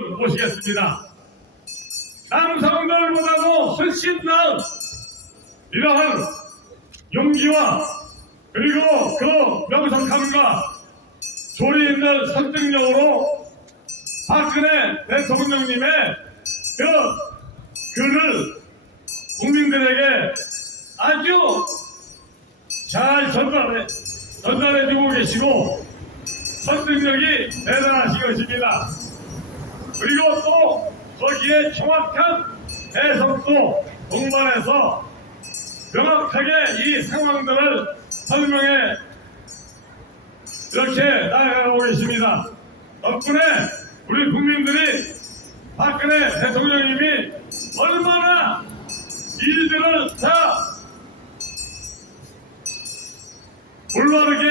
모시겠습니다. 남성들보다도 훨씬 나은 이러한 용기와 그리고 그 명석함과 조리 있는 설득력으로 박근혜 대통령님의 그 글을 국민들에게 아주 잘 전달해주고 계시고 설득력이 대단하신 것입니다. 그리고 또 거기에 정확한 해석도 동반해서 명확하게 이 상황들을 설명해 이렇게 나아가고 계십니다. 덕분에 우리 국민들이 박근혜 대통령님이 얼마나 일들을 다 올바르게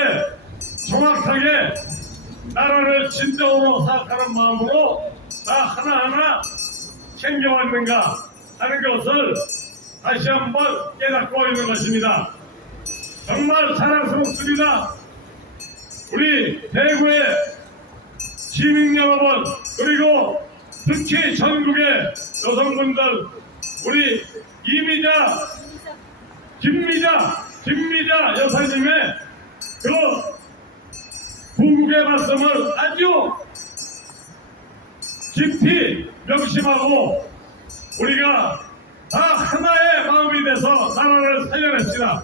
정확하게 나라를 진정으로 생각하는 마음으로 다 하나하나 챙겨왔는가 하는 것을 다시 한번 깨닫고 있는 것입니다. 정말 자랑스럽습니다. 우리 대구의 시민 여러분 그리고 특히 전국의 여성분들 우리 김미자 여사님의 그 구국의 말씀을 아주 깊이 명심하고 우리가 다 하나의 마음이 돼서 나라를 살려냅시다.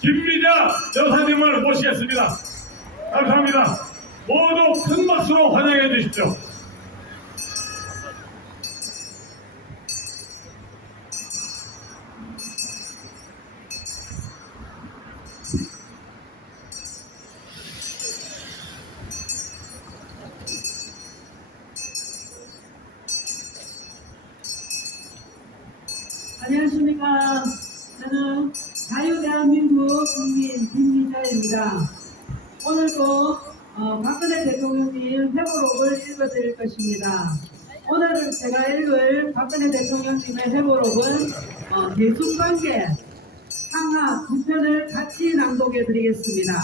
김미자 여사님을 모시겠습니다. 감사합니다. 모두 큰 박수로 환영해 주십시오. 안녕하십니까. 저는 자유대한민국 국민 김미자입니다. 오늘도 박근혜 대통령님 회고록을 읽어드릴 것입니다. 오늘 제가 읽을 박근혜 대통령님의 회고록은 대중관계 상하 두 편을 같이 낭독해 드리겠습니다.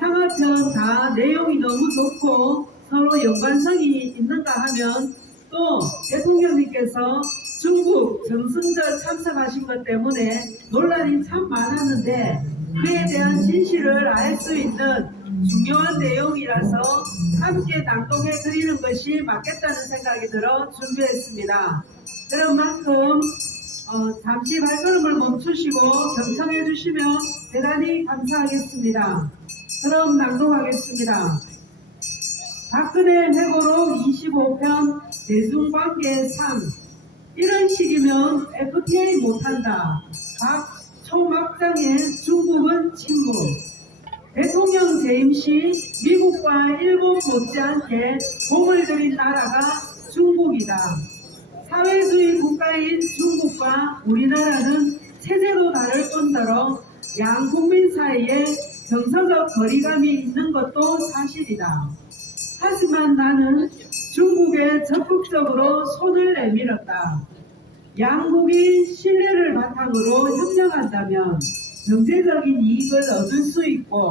상하편 다 내용이 너무 좋고 서로 연관성이 있는가 하면 또 대통령님께서 중국 정승절 참석하신 것 때문에 논란이 참 많았는데 그에 대한 진실을 알 수 있는 중요한 내용이라서 함께 낭독해 드리는 것이 맞겠다는 생각이 들어 준비했습니다. 그런 만큼 잠시 발걸음을 멈추시고 경청해 주시면 대단히 감사하겠습니다. 그럼 낭독하겠습니다. 박근혜 회고록 25편 대중관계 3 이런 식이면 FTA 못한다. 초막장에 중국은 침묵. 대통령 재임 시 미국과 일본 못지않게 공을 들인 나라가 중국이다. 사회주의 국가인 중국과 우리나라는 체제로 다를 뿐더러 양 국민 사이에 정서적 거리감이 있는 것도 사실이다. 하지만 나는 중국에 적극적으로 손을 내밀었다. 양국이 신뢰를 바탕으로 협력한다면 경제적인 이익을 얻을 수 있고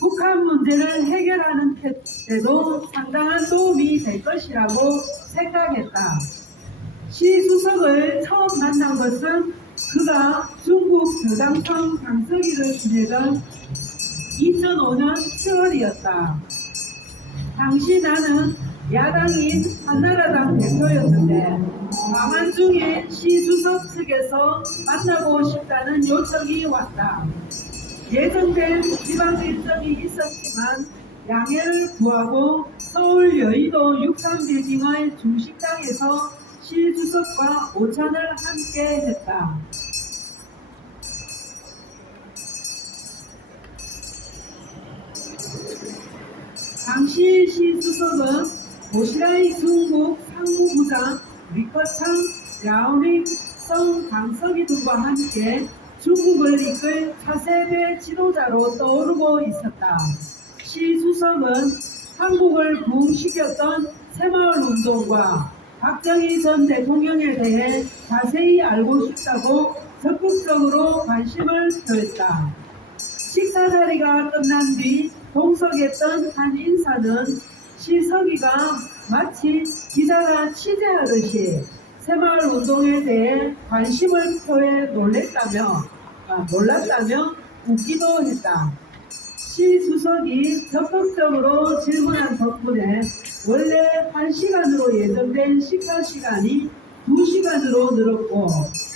북한 문제를 해결하는 데도 상당한 도움이 될 것이라고 생각했다. 시 주석을 처음 만난 것은 그가 중국 저장성 강서기를 지내던 2005년 7월이었다. 당시 나는 야당인 한나라당 대표였는데 방한 중에 시 주석 측에서 만나고 싶다는 요청이 왔다. 예정된 지방 일정이 있었지만 양해를 구하고 서울 여의도 63빌딩의 중식당에서 시 주석과 오찬을 함께 했다. 당시 시 주석은 보시라이 중국 상무부장 리커창, 랴오닝, 성 강석이 등과 함께 중국을 이끌 차세대 지도자로 떠오르고 있었다. 시 주석은 한국을 부흥시켰던 새마을운동과 박정희 전 대통령에 대해 자세히 알고 싶다고 적극적으로 관심을 표했다. 식사 자리가 끝난 뒤 동석했던 한 인사는 시석이 씨가 마치 기자가 취재하듯이 새마을 운동에 대해 관심을 표해 놀랐다며 웃기도 했다. 시 주석이 적극적으로 질문한 덕분에 원래 1시간으로 예정된 식사 시간이 2시간으로 늘었고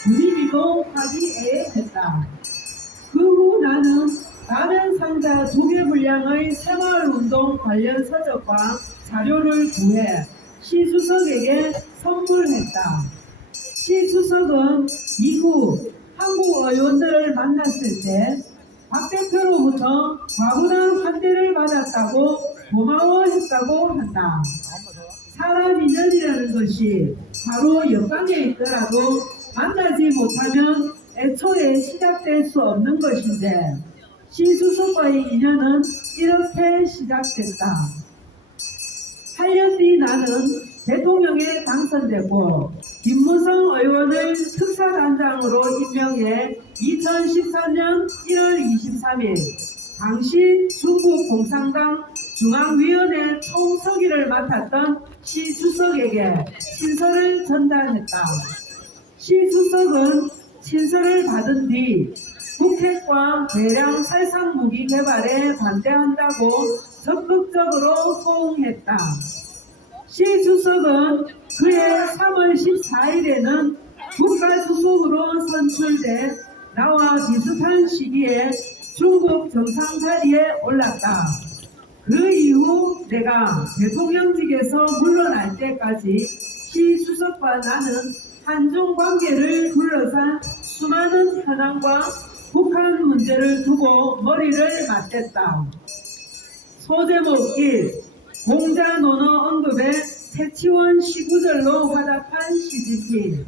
분위기도 화기애애했다. 그 후 나는 라면 상자 2개 분량의 새마을운동 관련 서적과 자료를 구해 시 주석에게 선물했다. 시 주석은 이후 한국 의원들을 만났을 때 박 대표로부터 과분한 환대를 받았다고 고마워했다고 한다. 사람 인연이라는 것이 바로 역광에 있더라도 만나지 못하면 애초에 시작될 수 없는 것인데 시 주석과의 인연은 이렇게 시작됐다. 8년 뒤 나는 대통령에 당선되고 김무성 의원을 특사단장으로 임명해 2013년 1월 23일 당시 중국 공산당 중앙위원회 총서기를 맡았던 시 주석에게 친서를 전달했다. 시 주석은 친서를 받은 뒤 북핵과 대량 살상 무기 개발에 반대한다고 적극적으로 호응했다. 시 주석은 그해 3월 14일에는 국가주석으로 선출돼 나와 비슷한 시기에 중국 정상 자리에 올랐다. 그 이후 내가 대통령직에서 물러날 때까지 시 주석과 나는 한중 관계를 둘러싼 수많은 현안과 북한 문제를 두고 머리를 맞댔다. 소제목 1. 공자 논어 언급에 새치원 시구절로 화답한 시진핑.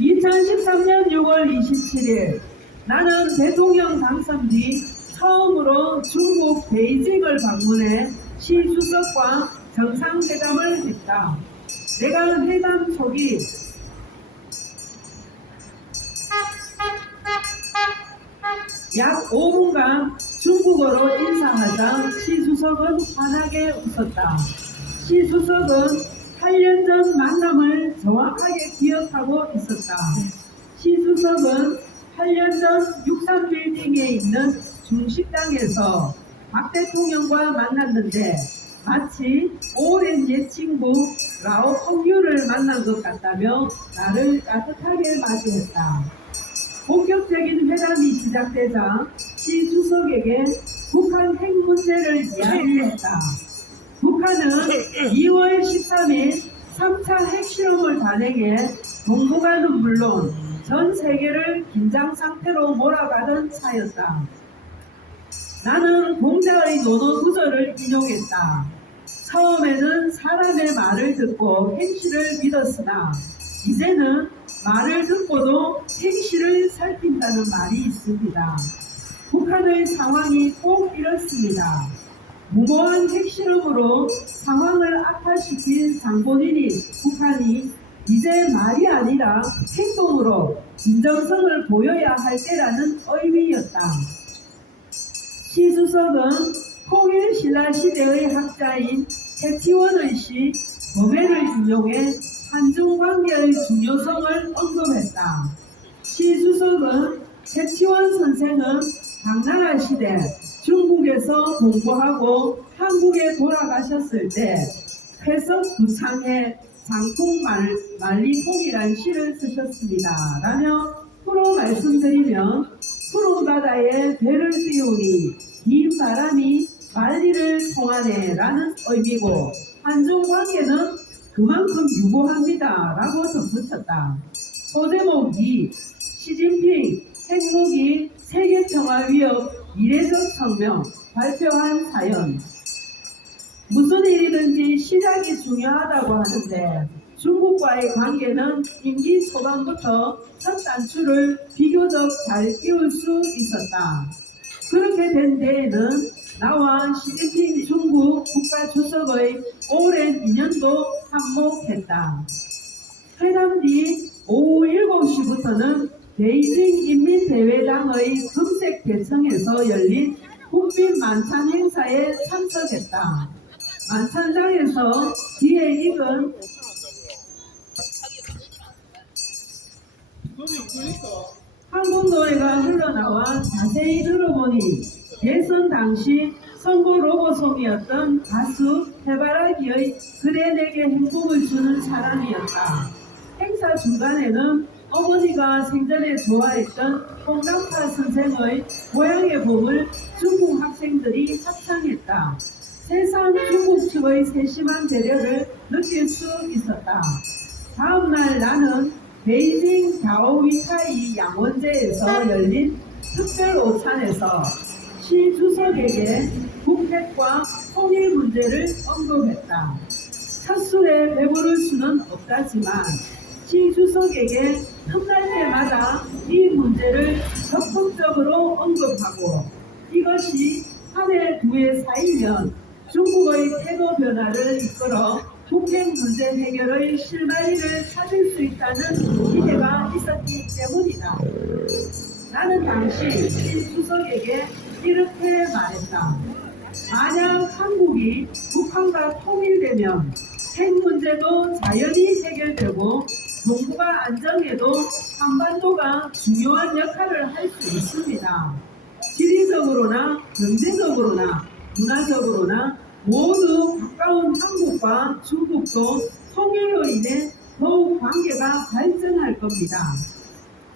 2013년 6월 27일 나는 대통령 당선 뒤 처음으로 중국 베이징을 방문해 시 주석과 정상회담을 했다. 내가 회담 초기 약 5분간 중국어로 인사하자 시 주석은 환하게 웃었다. 시 주석은 8년 전 만남을 정확하게 기억하고 있었다. 시 주석은 8년 전 63빌딩에 있는 중식당에서 박 대통령과 만났는데 마치 오랜 옛 친구 라오 펑유를 만난 것 같다며 나를 따뜻하게 맞이했다. 본격적인 회담이 시작되자 시 주석에게 북한 핵 문제를 이야기했다. 북한은 2월 13일 3차 핵실험을 단행해 동북아는 물론 전 세계를 긴장 상태로 몰아가던 차였다. 나는 공자의 논어 구절을 인용했다. 처음에는 사람의 말을 듣고 행실을 믿었으나 이제는 말을 듣고도 행실을 살핀다는 말이 있습니다. 북한의 상황이 꼭 이렇습니다. 무모한 핵실험으로 상황을 악화시킨 장본인이 북한이 이제 말이 아니라 행동으로 진정성을 보여야 할 때라는 의미였다. 시 주석은 통일신라 시대의 학자인 새치원의 시 범해를 인용해 한중 관계의 중요성을 언급했다. 시 주석은 새치원 선생은 당나라 시대 중국에서 공부하고 한국에 돌아가셨을 때 회석 부창에 장풍 만리통이란 시를 쓰셨습니다. 라며 프로 말씀드리면 푸른 바다에 배를 띄우니 긴 바람이 만리를 통하네 라는 의미고 한중 관계는 그만큼 유고합니다 라고 덧붙였다. 소제목 2. 시진핑 핵무기 세계평화위협 이례적 성명 발표한 사연. 무슨 일이든지 시작이 중요하다고 하는데 중국과의 관계는 임기 초반부터 첫 단추를 비교적 잘 띄울 수 있었다. 그렇게 된 데에는 나와 시진핑 중국 국가주석의 오랜 인연도 한몫했다. 회담 뒤 오후 7시부터는 베이징 인민대회당의 금색 대청에서 열린 국빈 만찬 행사에 참석했다. 만찬장에서 뒤에 익은 한국 노래가 흘러나와 자세히 들어보니 대선 당시 선거 로고송이었던 가수 해바라기의 그대 내게 행복을 주는 사람이었다. 행사 중간에는 어머니가 생전에 좋아했던 홍당파 선생의 고향의 봄을 중국 학생들이 합창했다. 새삼 중국 측의 세심한 배려를 느낄 수 있었다. 다음날 나는 베이징 다오위타이 양원제에서 열린 특별 오찬에서 시 주석에게 북핵과 통일 문제를 언급했다. 첫 술에 배부를 수는 없다지만 시 주석에게 틈날 때마다 이 문제를 적극적으로 언급하고 이것이 한 해 두 해 사이면 중국의 태도 변화를 이끌어 북핵 문제 해결의 실마리를 찾을 수 있다는 기대가 있었기 때문이다. 나는 당시 시 주석에게 이렇게 말했다. 만약 한국이 북한과 통일되면 핵 문제도 자연히 해결되고 동북아 안정에도 한반도가 중요한 역할을 할 수 있습니다. 지리적으로나 경제적으로나 문화적으로나 모두 가까운 한국과 중국도 통일로 인해 더욱 관계가 발전할 겁니다.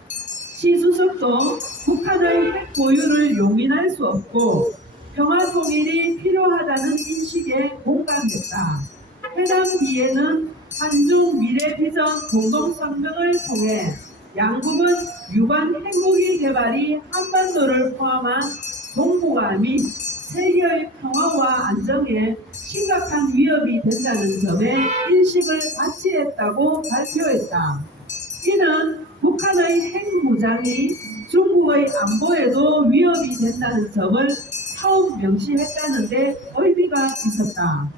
시 주석도 북한의 핵 보유를 용인할 수 없고 평화 통일이 필요하다는 인식에 공감했다. 회담 뒤에는 한중 미래 비전 공동성명을 통해 양국은 유관 핵무기 개발이 한반도를 포함한 동북아 및 세계의 평화와 안정에 심각한 위협이 된다는 점에 인식을 같이 했다고 발표했다. 이는 북한의 핵 무장이 중국의 안보에도 위협이 된다는 점을 처음 명시했다는 데 의미가 있었다.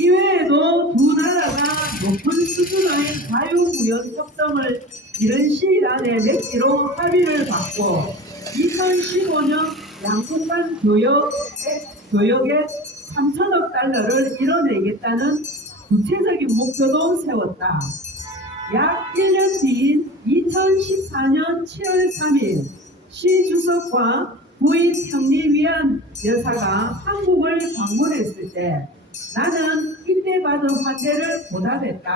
이외에도 두 나라가 높은 수준의 자유무역 협정을 이른 시일 안에 맺기로 합의를 받고 2015년 양국 간 교역에 3천억 달러를 이뤄내겠다는 구체적인 목표도 세웠다. 약 1년 뒤인 2014년 7월 3일 시 주석과 부인 평리위안 여사가 한국을 방문했을 때 나는 이때 받은 환대를 보답했다.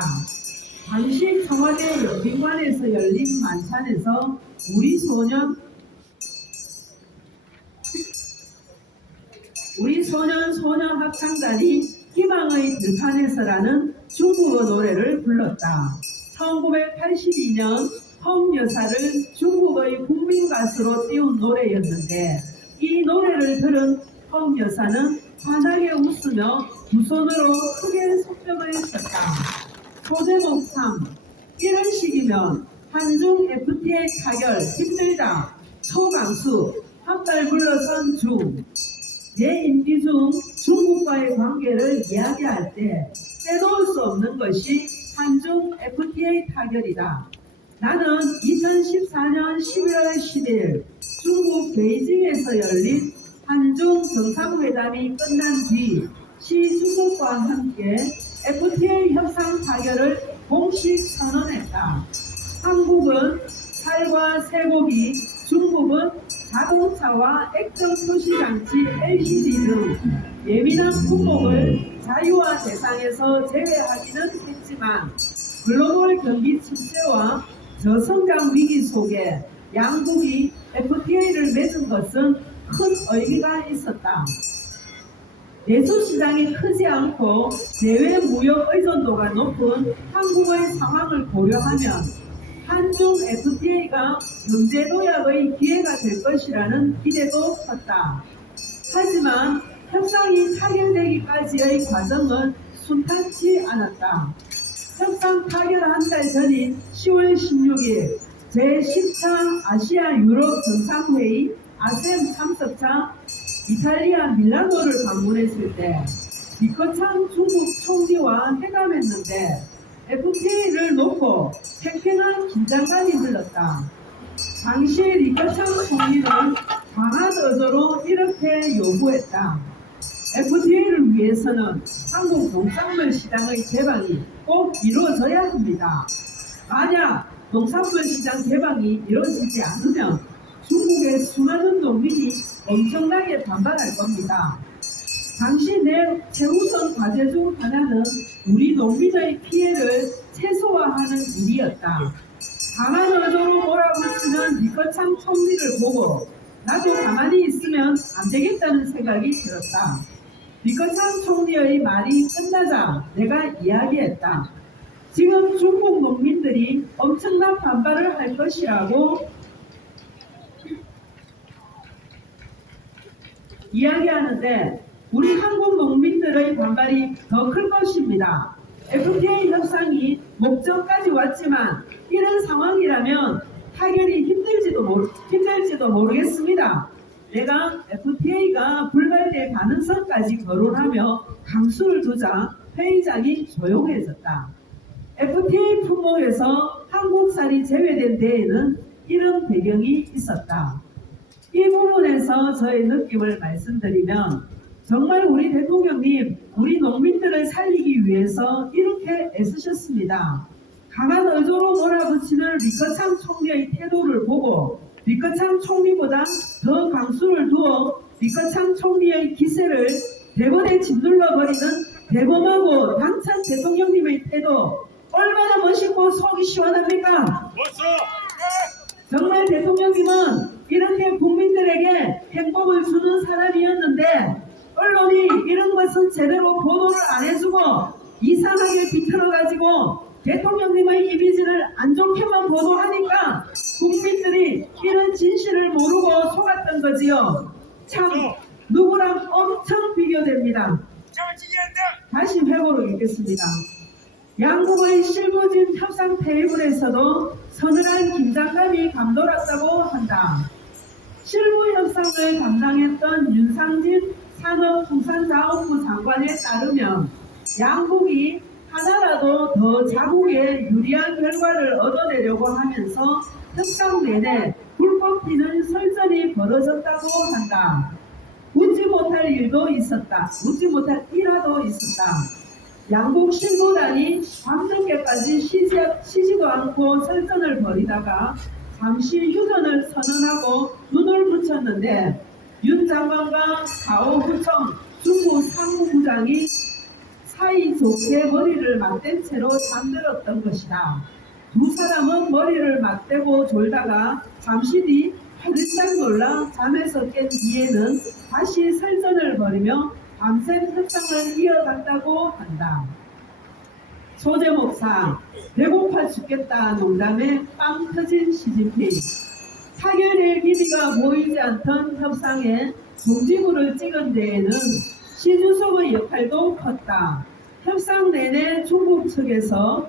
당시 청와대 영빈관에서 열린 만찬에서 우리 소년 합창단이 희망의 들판에서라는 중국어 노래를 불렀다. 1982년 펑 여사를 중국의 국민 가수로 띄운 노래였는데 이 노래를 들은 펑 여사는 환하게 웃으며 두 손으로 크게 손뼉을 쳤다. 소제목 3. 이런 식이면 한중 FTA 타결 힘들다. 초강수 한발 물러선 중. 내 임기 중 중국과의 관계를 이야기할 때 빼놓을 수 없는 것이 한중 FTA 타결이다. 나는 2014년 11월 10일 중국 베이징에서 열린 한중 정상회담이 끝난 뒤 시 주석과 함께 FTA 협상 타결을 공식 선언했다. 한국은 쌀과 쇠고기, 중국은 자동차와 액정 표시장치 LCD 등 예민한 품목을 자유화 대상에서 제외하기는 했지만 글로벌 경기 침체와 저성장 위기 속에 양국이 FTA를 맺은 것은 큰 의미가 있었다. 내수시장이 크지 않고 대외 무역 의존도가 높은 한국의 상황을 고려하면 한중 FTA가 경제 도약의 기회가 될 것이라는 기대도 컸다. 하지만 협상이 타결되기까지의 과정은 순탄치 않았다. 협상 타결 한 달 전인 10월 16일 제10차 아시아 유럽 정상회의 아셈 참석차 이탈리아 밀라노를 방문했을 때 리커창 중국 총리와 회담했는데 FTA를 놓고 팽팽한 긴장감이 흘렀다. 당시 리커창 총리는 강한 어조로 이렇게 요구했다. FTA를 위해서는 한국 농산물 시장의 개방이 꼭 이루어져야 합니다. 만약 농산물 시장 개방이 이루어지지 않으면 중국의 수많은 농민이 엄청나게 반발할 겁니다. 당시 내 최우선 과제 중 하나는 우리 농민의 피해를 최소화하는 일이었다. 강한 어조로 몰아붙이는 리커창 총리를 보고 나도 가만히 있으면 안 되겠다는 생각이 들었다. 리커창 총리의 말이 끝나자 내가 이야기했다. 지금 중국 농민들이 엄청난 반발을 할 것이라고 이야기하는데 우리 한국 농민들의 반발이 더 클 것입니다. FTA 협상이 목적까지 왔지만 이런 상황이라면 타결이 힘들지도 모르겠습니다. 내가 FTA가 불발될 가능성까지 거론하며 강수를 두자 회의장이 조용해졌다. FTA 품목에서 한국쌀이 제외된 데에는 이런 배경이 있었다. 이 부분에서 저의 느낌을 말씀드리면 정말 우리 대통령님, 우리 농민들을 살리기 위해서 이렇게 애쓰셨습니다. 강한 어조로 몰아붙이는 리커창 총리의 태도를 보고 리커창 총리보다 더 강수를 두어 리커창 총리의 기세를 대번에 짓눌러버리는 대범하고 당찬 대통령님의 태도 얼마나 멋있고 속이 시원합니까? 정말 대통령님은 이렇게 국민들에게 행복을 주는 사람이었는데 언론이 이런 것은 제대로 보도를 안 해주고 이상하게 비틀어가지고 대통령님의 이미지를 안 좋게만 보도하니까 국민들이 이런 진실을 모르고 속았던 거지요. 참 누구랑 엄청 비교됩니다. 다시 회고록 읽겠습니다. 양국의 실무진 협상 테이블에서도 서늘한 긴장감이 감돌았다고 한다. 실무 협상을 담당했던 윤상진 산업통상자원부 장관에 따르면 양국이 하나라도 더 자국에 유리한 결과를 얻어내려고 하면서 협상 내내 불법 피는 설전이 벌어졌다고 한다. 웃지 못할 일도 있었다. 웃지 못할 일화도 있었다. 양국 실무단이 밤늦게까지 쉬지도 않고 설전을 벌이다가 잠시 휴전을 선언하고 눈을 붙였는데 윤 장관과 가오구청 중국 상무부장이 사이좋게 머리를 맞댄 채로 잠들었던 것이다. 두 사람은 머리를 맞대고 졸다가 잠시 뒤 활짝 놀라 잠에서 깬 뒤에는 다시 설전을 벌이며 밤샘 협상을 이어갔다고 한다. 소제목상 배고파 죽겠다 농담에 빵 터진 시진핑. 타결될 기미가 보이지 않던 협상에 종지부를 찍은 데에는 시 주석의 역할도 컸다. 협상 내내 중국 측에서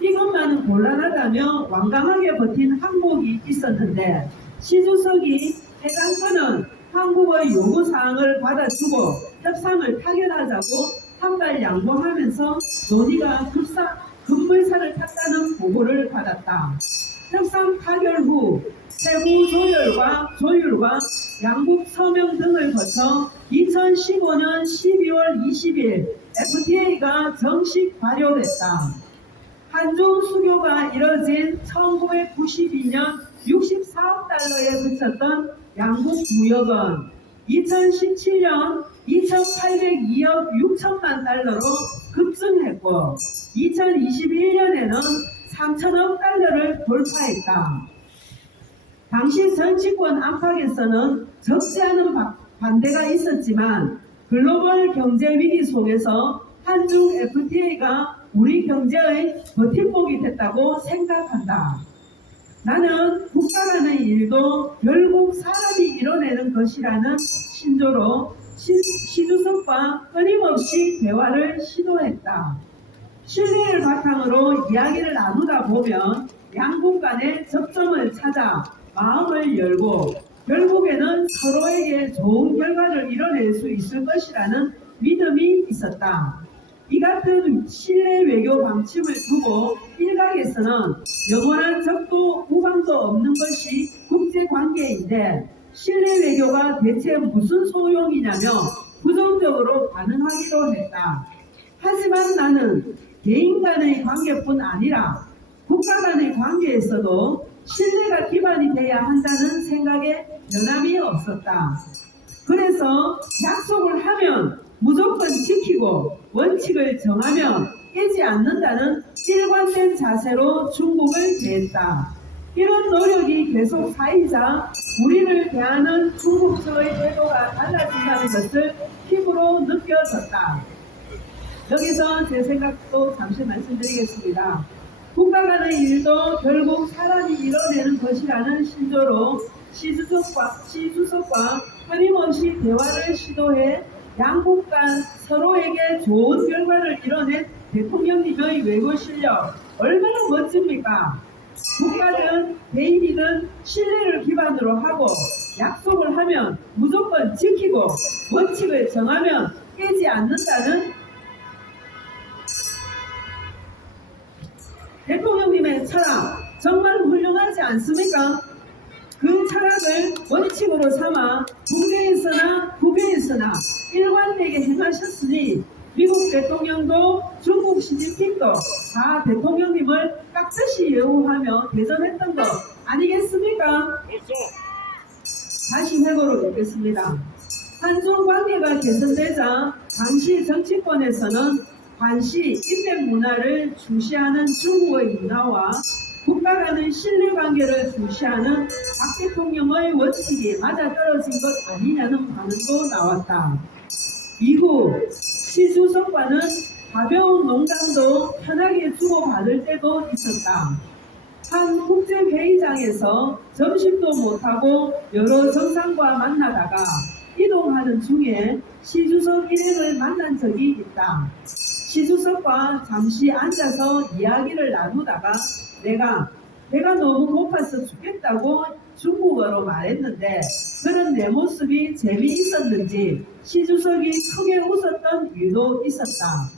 이것만은 곤란하다며 완강하게 버틴 항목이 있었는데 시 주석이 해당 건은 한국의 요구사항을 받아주고 협상을 타결하자고 한발 양보하면서 논의가 급물살을 탔다는 보고를 받았다. 협상 타결 후 세부 조율과 양국 서명 등을 거쳐 2015년 12월 20일 FTA가 정식 발효됐다. 한중 수교가 이뤄진 1992년 64억 달러에 그쳤던 양국 무역은 2017년 2,802억 6천만 달러로 급증했고 2021년에는 3천억 달러를 돌파했다. 당시 정치권 안팎에서는 적지 않은 반대가 있었지만 글로벌 경제 위기 속에서 한중 FTA가 우리 경제의 버팀목이 됐다고 생각한다. 나는 국가라는 일도 결국 사람이 이뤄내는 것이라는 신조로 시주석과 끊임없이 대화를 시도했다. 신뢰를 바탕으로 이야기를 나누다 보면 양국 간의 접점을 찾아 마음을 열고 결국에는 서로에게 좋은 결과를 이뤄낼 수 있을 것이라는 믿음이 있었다. 이 같은 신뢰 외교 방침을 두고 일각에서는 영원한 적도 우방도 없는 것이 국제관계인데 실내 외교가 대체 무슨 소용이냐며 부정적으로 반응하기도 했다. 하지만 나는 개인 간의 관계뿐 아니라 국가 간의 관계에서도 신뢰가 기반이 돼야 한다는 생각에 변함이 없었다. 그래서 약속을 하면 무조건 지키고 원칙을 정하면 깨지 않는다는 일관된 자세로 중국을 대했다. 이런 노력이 계속 쌓이자 우리를 대하는 중국처의 태도가 달라진다는 것을 피부로 느껴졌다. 여기서 제 생각도 잠시 말씀드리겠습니다. 국가 간의 일도 결국 사람이 이뤄내는 것이라는 신조로 시주석과 끊임없이 대화를 시도해 양국 간 서로에게 좋은 결과를 이뤄낸 대통령님의 외교 실력 얼마나 멋집니까? 국가든 개인이든 신뢰를 기반으로 하고 약속을 하면 무조건 지키고 원칙을 정하면 깨지 않는다는 대통령님의 철학 정말 훌륭하지 않습니까? 그 철학을 원칙으로 삼아 국외에서나 일관되게 행하셨으니 미국 대통령도 중국 시진핑도 다 대통령님을 깍듯이 예우하며 대접했던 것 아니겠습니까? 다시 회고로 읽겠습니다. 한중 관계가 개선되자 당시 정치권에서는 관시, 인맥 문화를 중시하는 중국의 문화와 국가 간의 신뢰관계를 중시하는 박 대통령의 원칙이 맞아떨어진 것 아니냐는 반응도 나왔다. 이후 시 주석과는 가벼운 농담도 편하게 주고받을 때도 있었다. 한 국제회의장에서 점심도 못하고 여러 정상과 만나다가 이동하는 중에 시 주석 일행을 만난 적이 있다. 시 주석과 잠시 앉아서 이야기를 나누다가 내가 너무 고파서 죽겠다고 중국어로 말했는데 그런 내 모습이 재미있었는지 시 주석이 크게 웃었던 일도 있었다.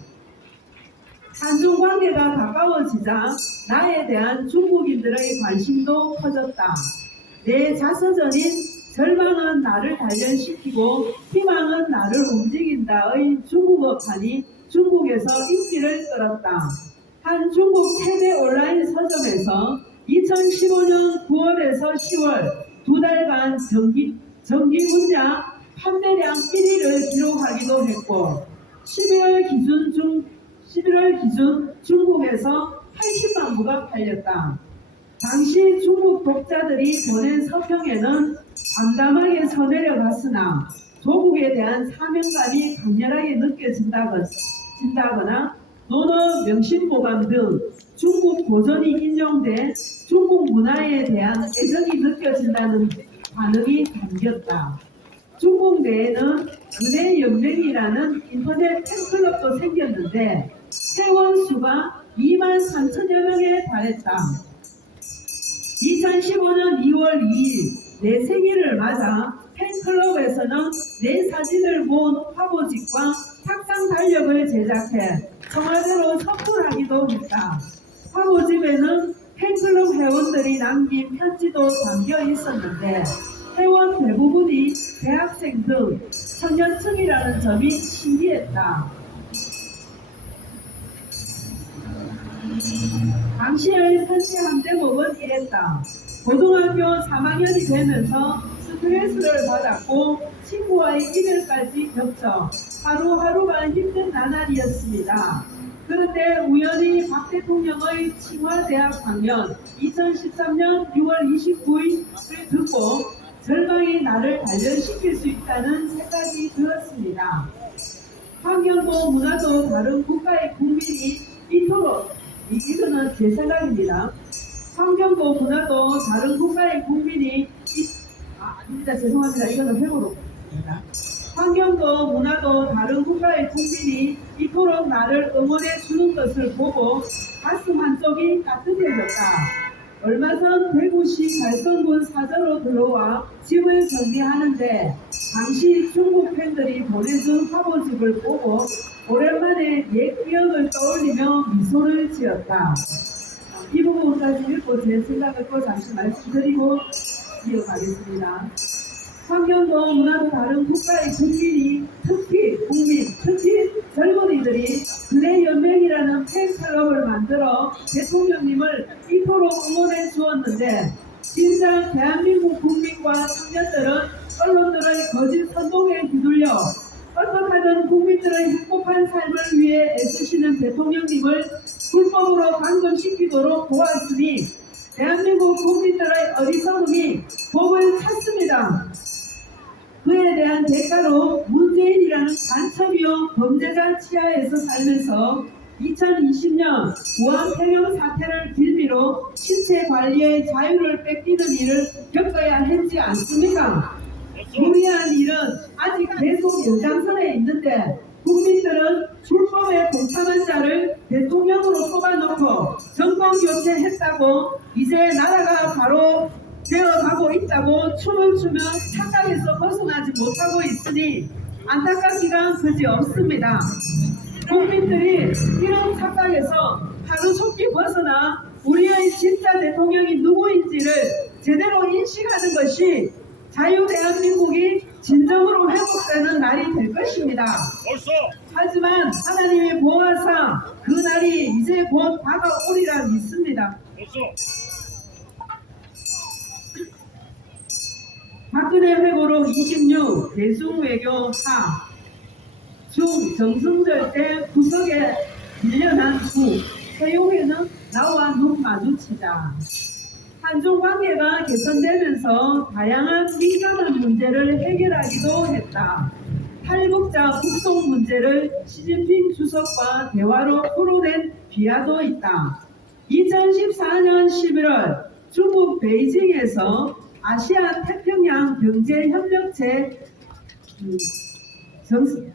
한중 관계가 가까워지자 나에 대한 중국인들의 관심도 커졌다. 내 자서전인 절망은 나를 단련시키고 희망은 나를 움직인다의 중국어판이 중국에서 인기를 끌었다. 한 중국 최대 온라인 서점에서 2015년 9월에서 10월 두 달간 정기 문자 판매량 1위를 기록하기도 했고 11월 기준 중국에서 80만 부가 팔렸다. 당시 중국 독자들이 보낸 서평에는 담담하게 서내려갔으나 조국에 대한 사명감이 강렬하게 느껴진다거나 논어 명심보감 등 중국 고전이 인용돼 중국 문화에 대한 애정이 느껴진다는 반응이 담겼다. 중국 내에는 은혜연맹이라는 인터넷 팬클럽도 생겼는데 회원 수가 23,000여 명에 달했다. 2015년 2월 2일 내 생일을 맞아 팬클럽에서는 내 사진을 모은 화보집과 탁상 달력을 제작해 청와대로 선물하기도 했다. 화보집에는 팬클럽 회원들이 남긴 편지도 담겨 있었는데 회원 대부분이 대학생 등 청년층이라는 점이 신기했다. 당시의 편지 한 대목은 이랬다. 고등학교 3학년이 되면서 스트레스를 받았고 친구와의 이별까지 겹쳐 하루하루가 힘든 나날이었습니다. 그런데 우연히 박 대통령의清华대학 강연 2013년 6월 29일을 듣고 절망이 나를 단련시킬 수 있다는 생각이 들었습니다. 환경도 문화도 다른 국가의 국민이 이토록 이거는 제 생각입니다. 환경도 문화도 다른 국가의 국민이 아닙니다. 죄송합니다. 이거는 회고로 입니다. 환경도 문화도 다른 국가의 국민이 이토록 나를 응원해 주는 것을 보고 가슴 한쪽이 따뜻해졌다. 얼마 전 대구시 달성군 사저로 들어와 짐을 정리하는데 당시 중국 팬들이 보내준 화보집을 보고 오랜만에 옛 기억을 떠올리며 미소를 지었다. 이 부분까지 읽고 제 생각을 또 잠시 말씀드리고 이어가겠습니다. 환경도 문화도 다른 국가의 국민이 특히 젊은이들이 그네 연맹이라는 팬클럽을 만들어 대통령님을 이토록 응원해 주었는데 진짜 대한민국 국민과 청년들은 언론들의 거짓 선동에 휘둘려 어떻게든 국민들의 행복한 삶을 위해 애쓰시는 대통령님을 불법으로 감금시키도록 도왔으니 대한민국 국민들의 어리석음이 복을 찾습니다. 그에 대한 대가로 문재인이라는 간첩이요 범죄자 치하에서 살면서 2020년武汉폐렴 사태를 빌미로 신체 관리의 자유를 뺏기는 일을 겪어야 했지 않습니까? 무리한 일은 아직 계속 연장선에 있는데 국민들은 불법에 동참한 자를 대통령으로 뽑아놓고 정권 교체했다고 이제 나라가 바로 되어가고 있다고 춤을 추며 착각에서 벗어나지 못하고 있으니 안타깝기가 그지없습니다. 국민들이 이런 착각에서 하루속히 벗어나 우리의 진짜 대통령이 누구인지를 제대로 인식하는 것이 자유 대한민국이 진정으로 회복되는 날이 될 것입니다. 하지만 하나님의 보호하사 그 날이 이제 곧 다가오리라 믿습니다. 박근혜 회고록 26 대중외교 하 중 정승절 때 구석에 밀려난 후 세용에는 나와 눈 마주치자. 한중 관계가 개선되면서 다양한 민감한 문제를 해결하기도 했다. 탈북자 북송 문제를 시진핑 주석과 대화로 풀어낸 비화도 있다. 2014년 11월 중국 베이징에서 아시아 태평양 경제협력체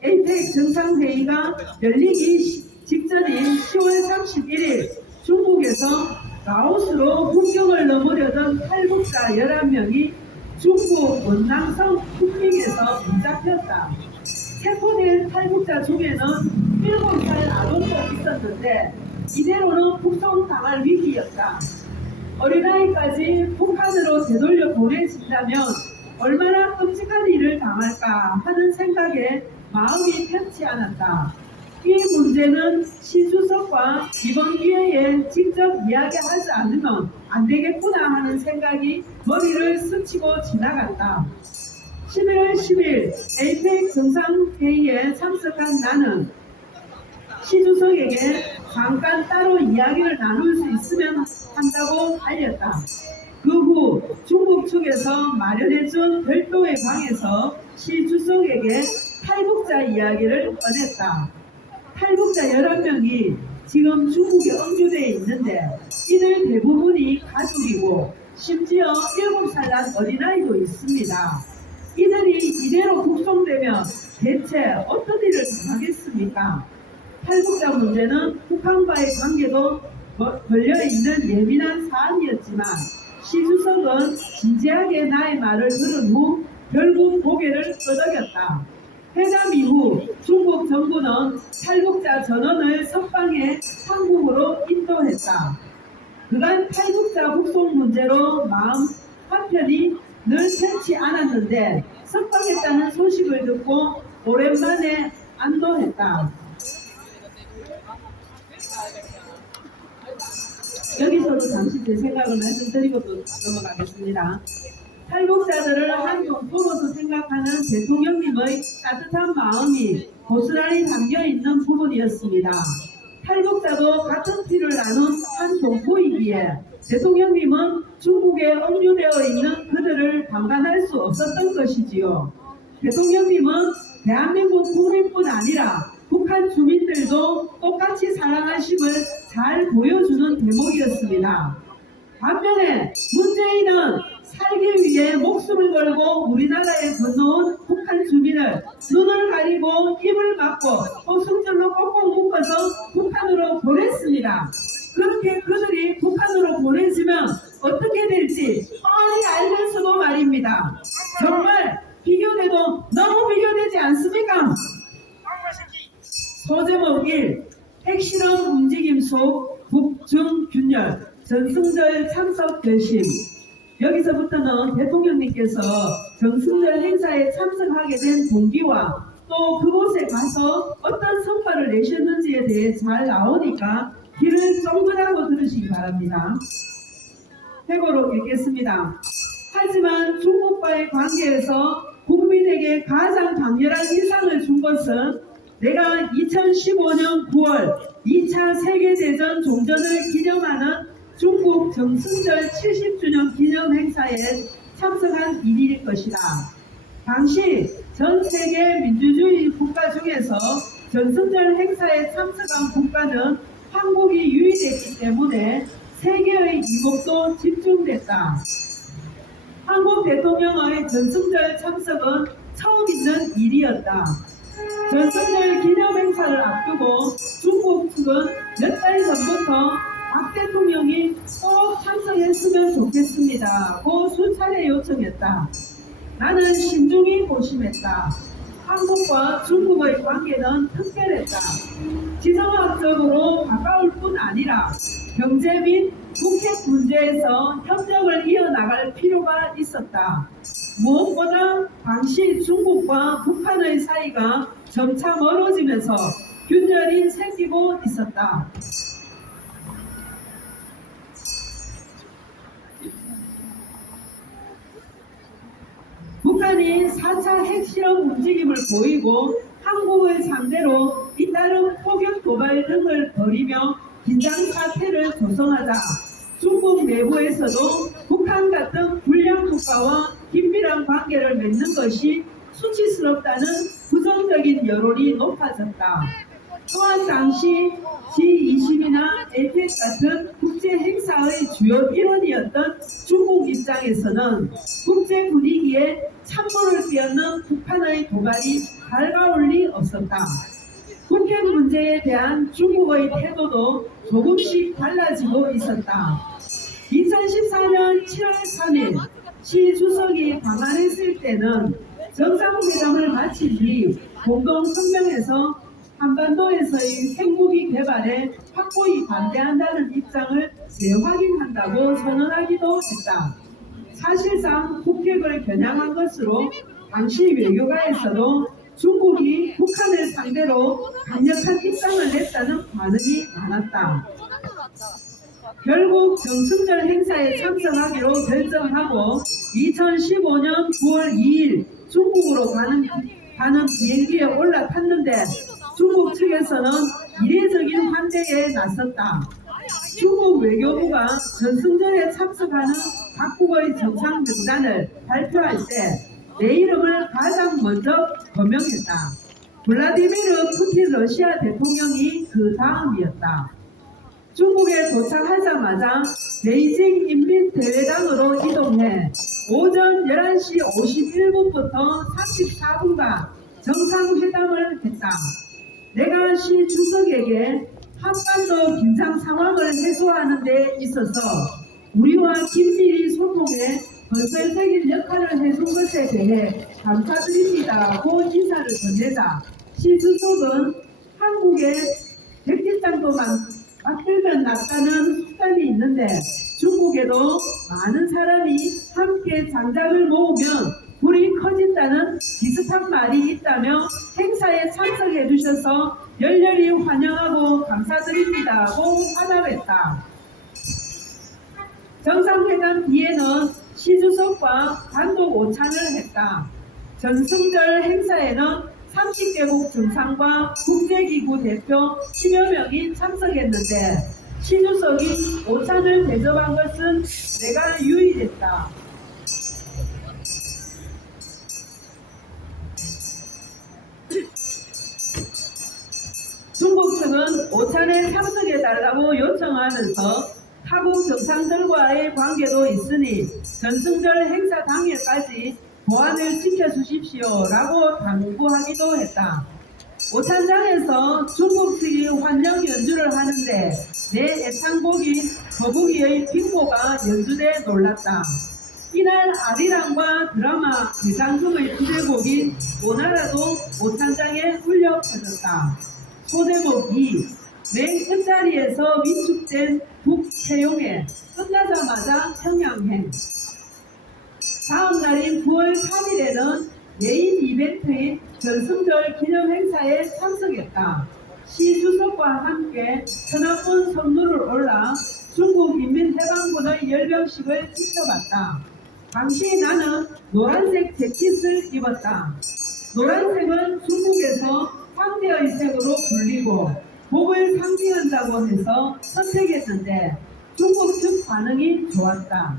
APEC 정상회의가 열리기 직전인 10월 31일 중국에서 라오스로 국경을 넘으려던 탈북자 11명이 중국 원낭성 푸핑에서 붙잡혔다. 체포된 탈북자 중에는 7살 아동도 있었는데 이대로는 북송당할 위기였다. 어린아이까지 북한으로 되돌려 보내진다면 얼마나 끔찍한 일을 당할까 하는 생각에 마음이 편치 않았다. 이 문제는 시 주석과 이번 기회에 직접 이야기하지 않으면 안 되겠구나 하는 생각이 머리를 스치고 지나갔다. 11월 10일 APEC 정상회의에 참석한 나는 시 주석에게 잠깐 따로 이야기를 나눌 수 있으면 한다고 알렸다. 그 후 중국 측에서 마련해준 별도의 방에서 시 주석에게 탈북자 이야기를 꺼냈다. 탈북자 11명이 지금 중국에 억류되어 있는데 이들 대부분이 가족이고 심지어 7살 난 어린아이도 있습니다. 이들이 이대로 북송되면 대체 어떤 일을 당하겠습니까? 탈북자 문제는 북한과의 관계도 걸려있는 예민한 사안이었지만 시 주석은 진지하게 나의 말을 들은 후 결국 고개를 끄덕였다. 회담 이후 중국 정부는 탈북자 전원을 석방해 한국으로 인도했다. 그간 탈북자 북송 문제로 마음 한편이 늘 편치 않았는데 석방했다는 소식을 듣고 오랜만에 안도했다. 여기서도 잠시 제 생각을 말씀드리고 또 넘어가겠습니다. 탈북자들을 한 동포로서 생각하는 대통령님의 따뜻한 마음이 고스란히 담겨있는 부분이었습니다. 탈북자도 같은 피를 나눈 한 동포이기에 대통령님은 중국에 억류되어 있는 그들을 방관할 수 없었던 것이지요. 대통령님은 대한민국 국민뿐 아니라 북한 주민들도 똑같이 사랑하심을 잘 보여주는 대목이었습니다. 반면에 문재인은 살기 위해 목숨을 걸고 우리나라에 건너온 북한 주민을 눈을 가리고 입을 막고 호승줄로 꼭꼭 묶어서 북한으로 보냈습니다. 그렇게 그들이 북한으로 보내지면 어떻게 될지 뻔히 알면서도 말입니다. 정말 비교돼도 너무 비교되지 않습니까? 소제목 1. 핵실험 움직임 속 북중 균열 전승절 참석 결심. 여기서부터는 대통령님께서 정승절 행사에 참석하게 된 동기와 또 그곳에 가서 어떤 성과를 내셨는지에 대해 잘 나오니까 귀를 쫑긋하고 들으시기 바랍니다. 해고로 읽겠습니다. 하지만 중국과의 관계에서 국민에게 가장 강렬한 인상을 준 것은 내가 2015년 9월 2차 세계대전 종전을 기념하는 중국 정승절 70주년 기념 행사에 참석한 일일 것이다. 당시 전 세계 민주주의 국가 중에서 정승절 행사에 참석한 국가는 한국이 유일했기 때문에 세계의 이목도 집중됐다. 한국 대통령의 전승절 참석은 처음 있는 일이었다. 전승절 기념 행사를 앞두고 중국 측은 몇 달 전부터 박 대통령이 꼭 참석했으면 좋겠습니다고 수차례 요청했다. 나는 신중히 고심했다. 한국과 중국의 관계는 특별했다. 지정학적으로 가까울 뿐 아니라 경제 및 북핵 문제에서 협력을 이어나갈 필요가 있었다. 무엇보다 당시 중국과 북한의 사이가 점차 멀어지면서 균열이 생기고 있었다. 북한이 4차 핵실험 움직임을 보이고 한국을 상대로 잇따른 포격 도발 등을 벌이며 긴장 사태를 조성하자 중국 내부에서도 북한 같은 불량 국가와 긴밀한 관계를 맺는 것이 수치스럽다는 부정적인 여론이 높아졌다. 또한 당시 G20이나 APEC 같은 국제 행사의 주요 일원이었던 중국 입장에서는 국제 분위기에 찬물을 끼얹는 북한의 도발이 달가울 리 없었다. 북핵 문제에 대한 중국의 태도도 조금씩 달라지고 있었다. 2014년 7월 3일 시 주석이 방한했을 때는 정상회담을 마친 뒤 공동성명에서 한반도에서의 핵무기 개발에 확고히 반대한다는 입장을 재확인한다고 선언하기도 했다. 사실상 북핵을 겨냥한 것으로 당시 외교가에서도 중국이 북한을 상대로 강력한 입장을 냈다는 반응이 많았다. 결국 정승절 행사에 참석하기로 결정하고 2015년 9월 2일 중국으로 가는 비행기에 올라탔는데 중국 측에서는 이례적인 환대에 나섰다. 중국 외교부가 전승절에 참석하는 각국의 정상 명단을 발표할 때 내 이름을 가장 먼저 거명했다. 블라디미르 푸틴 러시아 대통령이 그 다음이었다. 중국에 도착하자마자 베이징 인민대회당으로 이동해 오전 11시 51분부터 34분간 정상회담을 했다. 내가 시 주석에게 한반도 긴장 상황을 해소하는 데 있어서 우리와 긴밀히 소통해 건설적인 역할을 해준 것에 대해 감사드립니다고 인사를 건네자 시 주석은 한국에 백지장도 만들면 낫다는 속담이 있는데 중국에도 많은 사람이 함께 장작을 모으면 불이 커진다는 비슷한 말이 있다며 행사에 참석해 주셔서 열렬히 환영하고 감사드립니다고 화답했다. 정상회담 뒤에는 시 주석과 단독 오찬을 했다. 전승절 행사에는 30개국 정상과 국제기구 대표 10여 명이 참석했는데 시 주석이 오찬을 대접한 것은 내가 유일했다. 중국 측은 오찬에 참석해달라고 요청하면서 타국 정상들과의 관계도 있으니 전승절 행사 당일까지 보안을 지켜주십시오라고 당부하기도 했다. 오찬장에서 중국 측이 환영 연주를 하는데 내 애창곡인 거북이의 빙고가 연주돼 놀랐다. 이날 아리랑과 드라마 대장금의 주제곡인 오나라도 오찬장에 울려 퍼졌다. 소제목 2 맨 끝자리에서 위축된 북채용에 끝나자마자 평양행 다음 날인 9월 3일에는 메인 이벤트인 전승절 기념 행사에 참석했다. 시 주석과 함께 천안문 성루를 올라 중국 인민해방군의 열병식을 지켜봤다. 당시 나는 노란색 재킷을 입었다. 노란색은 중국에서 황제의 색으로 불리고 복을 상징한다고 해서 선택했는데 중국 측 반응이 좋았다.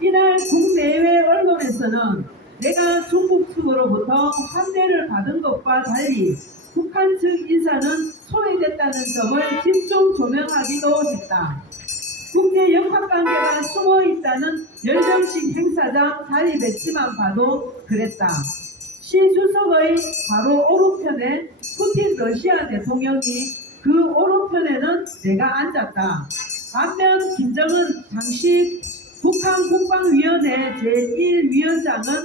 이날 국내외 언론에서는 내가 중국 측으로부터 환대를 받은 것과 달리 북한 측 인사는 소외됐다는 점을 집중 조명하기도 했다. 국제 역학관계가 숨어있다는 열병식 행사장 자리 배치만 봐도 그랬다. 시 주석의 바로 오른편에 푸틴 러시아 대통령이 그 오른편에는 내가 앉았다. 반면 김정은 당시 북한 국방위원회 제1위원장은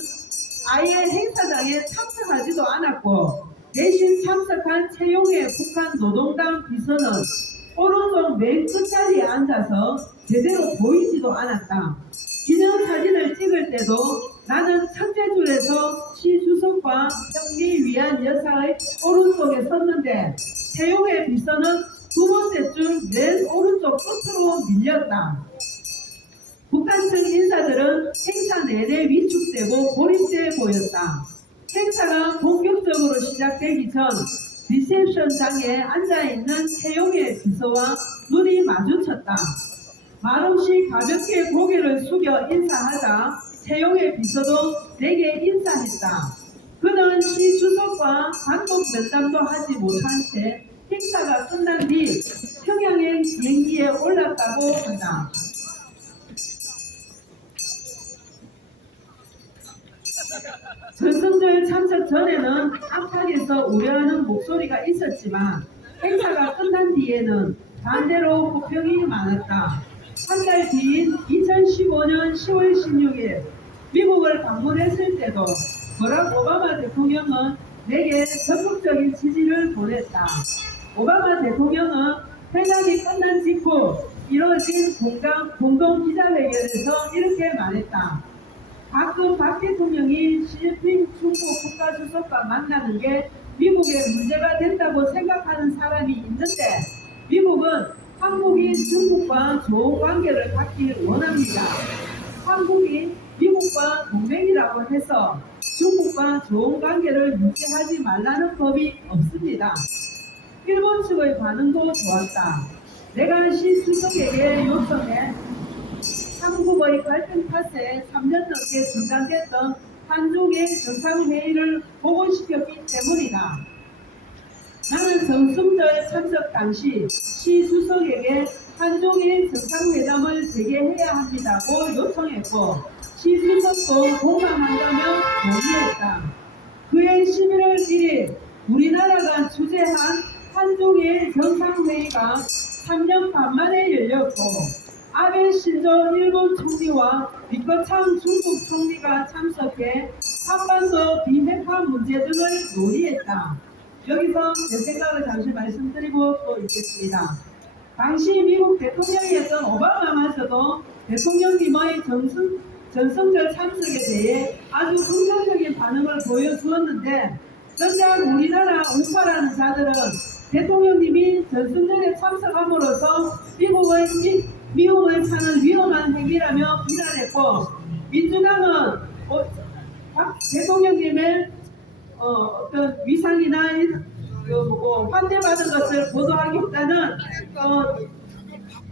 아예 행사장에 참석하지도 않았고 대신 참석한 최용해 북한 노동당 비서는 오른쪽 맨 끝자리에 앉아서 제대로 보이지도 않았다. 기념사진을 찍을 때도 나는 첫째 줄에서 시 주석과 평리 위안 여사의 오른쪽에 섰는데 최용해 비서는 두 번째 줄 맨 오른쪽 끝으로 밀렸다. 북한 측 인사들은 행사 내내 위축되고 고립돼 보였다. 행사가 본격적으로 시작되기 전 리셉션장에 앉아있는 최용해 비서와 눈이 마주쳤다. 말없이 가볍게 고개를 숙여 인사하자 최용해 비서도 내게 인사했다. 그는 시 주석과 단독 면담도 하지 못한 채 행사가 끝난 뒤 평양행 비행기에 올랐다고 한다. 전승절 참석 전에는 안팎에서 우려하는 목소리가 있었지만 행사가 끝난 뒤에는 반대로 호평이 많았다. 한 달 뒤인 2015년 10월 16일 미국을 방문했을 때도 버락 오바마 대통령은 내게 적극적인 지지를 보냈다. 오바마 대통령은 회담이 끝난 직후 이뤄진 공동 기자회견에서 이렇게 말했다. 가끔 박 대통령이 시진핑 중국 국가주석과 만나는 게 미국의 문제가 된다고 생각하는 사람이 있는데 미국은 한국이 중국과 좋은 관계를 갖길 원합니다. 한국이 미국과 동맹이라고 해서 중국과 좋은 관계를 유지하지 말라는 법이 없습니다. 일본 측의 반응도 좋았다. 내가 시 주석에게 요청해 한국의 갈등 탓에 3년 넘게 중단됐던 한중일 정상회의를 복원시켰기 때문이다. 나는 정승절 참석 당시 시 주석에게 한중일 정상회담을 재개해야 합니다고 요청했고 시 주석도 공감한다며 동의했다. 그해 11월 1일 우리나라가 주재한 한중일 정상회의가 3년 반 만에 열렸고 아베 신조 일본 총리와 리커창 중국 총리가 참석해 한반도 비핵화 문제 등을 논의했다. 여기서 제 생각을 잠시 말씀드리고 또 있겠습니다. 당시 미국 대통령이었던 오바마마저도 대통령님의 전승절 참석에 대해 아주 긍정적인 반응을 보여주었는데 정작 우리나라 우파라는 자들은 대통령님이 전승절에 참석함으로써 미국을 사는 위험한 행위라며 비난했고 민주당은 박 대통령님의 어떤 위상이나 환대받은 것을 보도하기보다는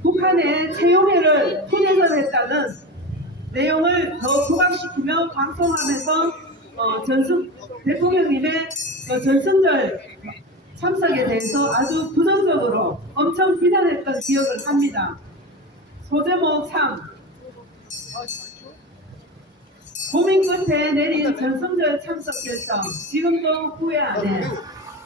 북한의 채용회를 투대전했다는 내용을 더 부각시키며 방송하면서 대통령님의 전승절 참석에 대해서 아주 부정적으로 엄청 비난했던 기억을 합니다. 소제목 3 고민 끝에 내린 전승절 참석 결정 지금도 후회 안 해.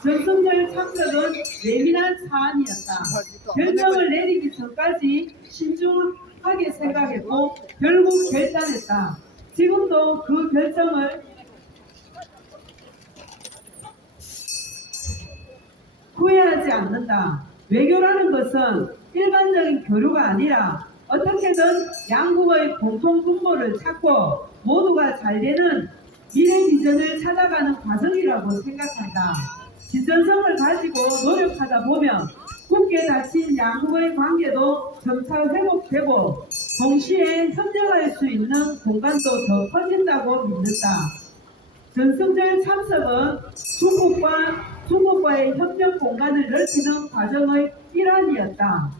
전승절 참석은 예민한 사안이었다. 결정을 내리기 전까지 신중하게 생각했고 결국 결단했다. 지금도 그 결정을 후회하지 않는다. 외교라는 것은 일반적인 교류가 아니라 어떻게든 양국의 공통 분모를 찾고 모두가 잘 되는 미래 비전을 찾아가는 과정이라고 생각한다. 진정성을 가지고 노력하다 보면 굳게 닫힌 양국의 관계도 점차 회복되고 동시에 협력할 수 있는 공간도 더 커진다고 믿는다. 전승절 참석은 중국과의 협력 공간을 넓히는 과정의 일환이었다.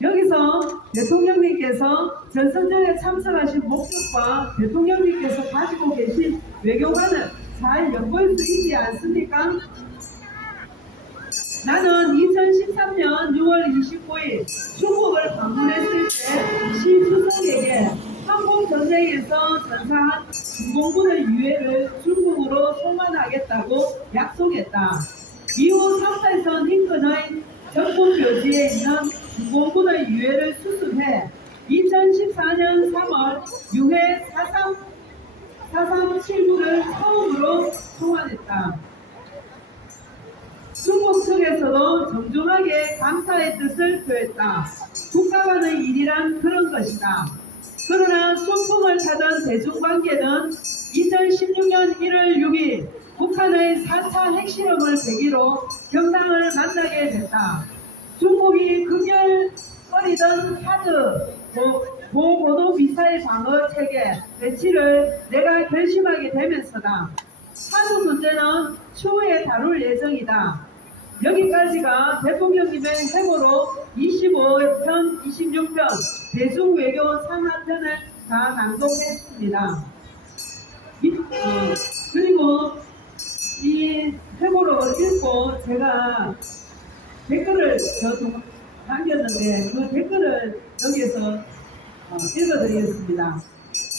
여기서 대통령님께서 전승절에 참석하신 목적과 대통령님께서 가지고 계신 외교관을 잘 엿볼 수 있지 않습니까? 나는 2013년 6월 25일 중국을 방문했을 때 시 주석에게 한국전쟁에서 전사한 중공군의 유해를 중국으로 송환하겠다고 약속했다. 이후 38선 인근의 전국묘지에 있는 중공군의 유해를 수습해 2014년 3월 유해 437구를 처음으로 송환했다. 중국 측에서도 정중하게 감사의 뜻을 표했다. 국가 간의 일이란 그런 것이다. 그러나 순풍을 타던 대중관계는 2016년 1월 6일 북한의 4차 핵실험을 계기로 경랑을 만나게 됐다. 중국이 극렬거리던 사드 고고도 미사일 방어 체계 배치를 내가 결심하게 되면서다. 사드 문제는 추후에 다룰 예정이다. 여기까지가 대통령님의 해고로 25편, 26편 대중외교 산하편을 다 낭독했습니다. 그리고 이 해고록을 읽고 제가 댓글을 남겼는데 그 댓글을 여기에서 읽어드리겠습니다.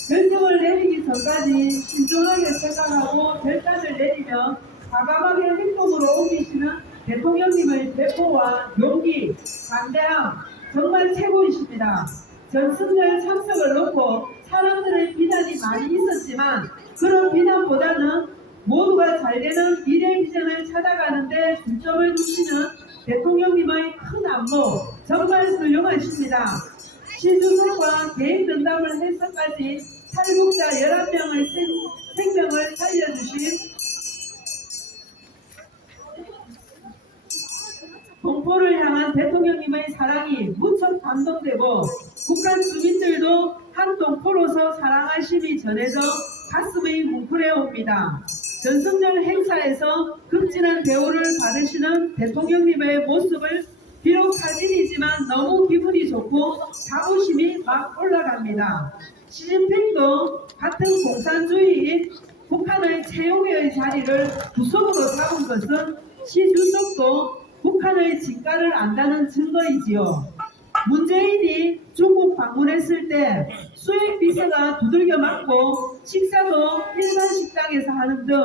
결정을 내리기 전까지 신중하게 생각하고 결단을 내리며 과감하게 행동으로 옮기시는 대통령님의 배포와 용기, 담대함 정말 최고이십니다. 전승절 참석을 놓고 사람들의 비난이 많이 있었지만 그런 비난보다는 모두가 잘되는 미래 비전을 찾아가는 데 중점을 두시는 대통령님의 큰 안목 정말 훌륭하십니다. 시주석과 개인 면담을 해서까지 탈북자 11명의 생명을 살려주신 동포를 향한 대통령님의 사랑이 무척 감동되고 북한 주민들도 한 동포로서 사랑하심이 전해져 가슴이 뭉클해 옵니다. 전승절 행사에서 극진한 대우를 받으시는 대통령님의 모습을 비록 사진이지만 너무 기분이 좋고 자부심이 막 올라갑니다. 시진핑도 같은 공산주의인 북한의 최용의 자리를 구석으로 잡은 것은 시 주석도 북한의 진가를 안다는 증거이지요. 문재인이 중국 방문했을 때 수액 비서가 두들겨 맞고 식사도 일반 식당에서 하는 등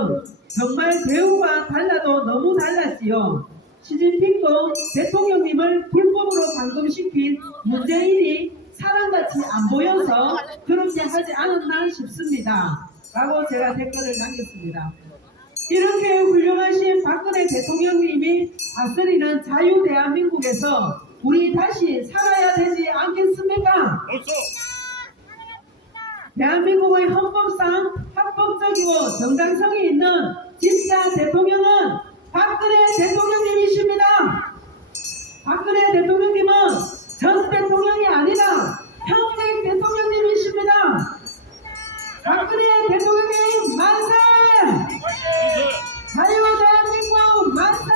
정말 대우가 달라도 너무 달랐지요. 시진핑도 대통령님을 불법으로 감금시킨 문재인이 사람같이 안 보여서 그렇게 하지 않았나 싶습니다. 라고 제가 댓글을 남겼습니다. 이렇게 훌륭하신 박근혜 대통령님이 다스리는 자유 대한민국에서 우리 다시 살아야 되지 않겠습니까? 대한민국의 헌법상 합법적이고 정당성이 있는 진짜 대통령은 박근혜 대통령님이십니다. 박근혜 대통령님은 전 대통령이 아니라 현직 대통령님이십니다. 박근혜 대통령님 만세! 자유 대한민국 만세!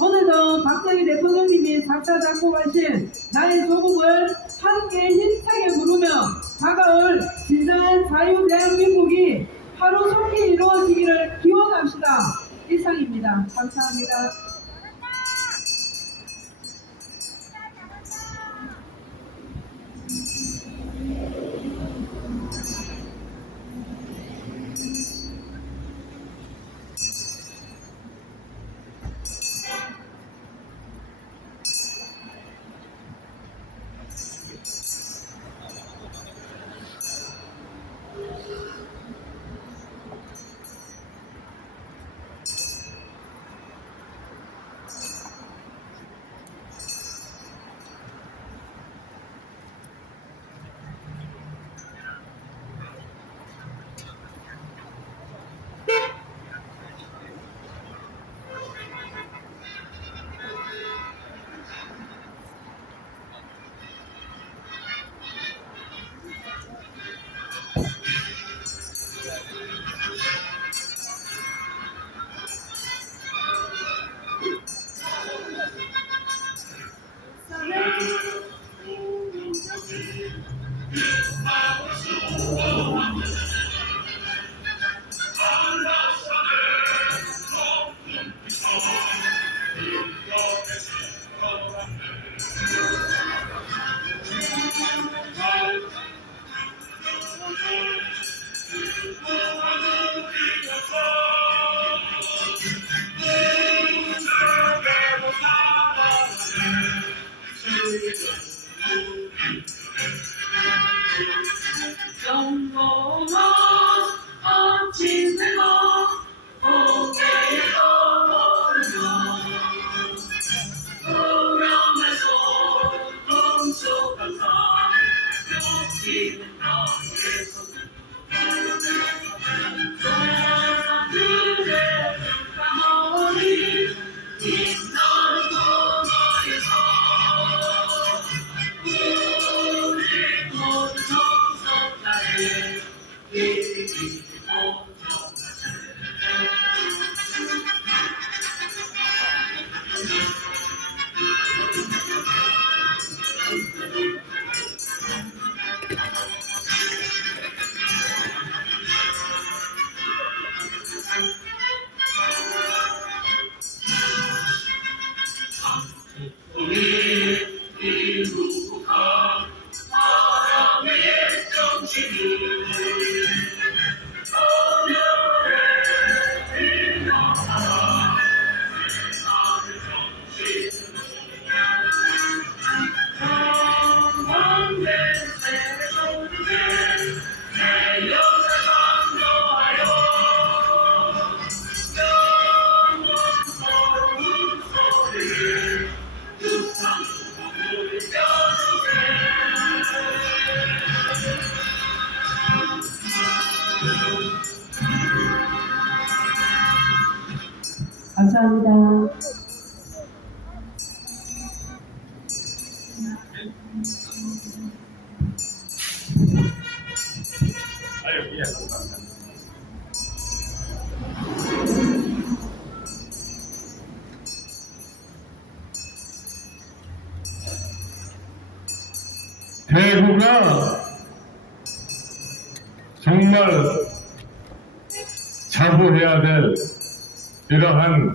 오늘도 박정희 대통령님이 작사 작곡하신 나의 조국을 함께 힘차게 부르며 다가올 진정한 자유 대한민국이 하루속히 이루어지기를 기원합시다. 이상입니다. 감사합니다. 감사합니다. 아유, 예, 감사합니다. 대구가 정말 자부해야 될 이러한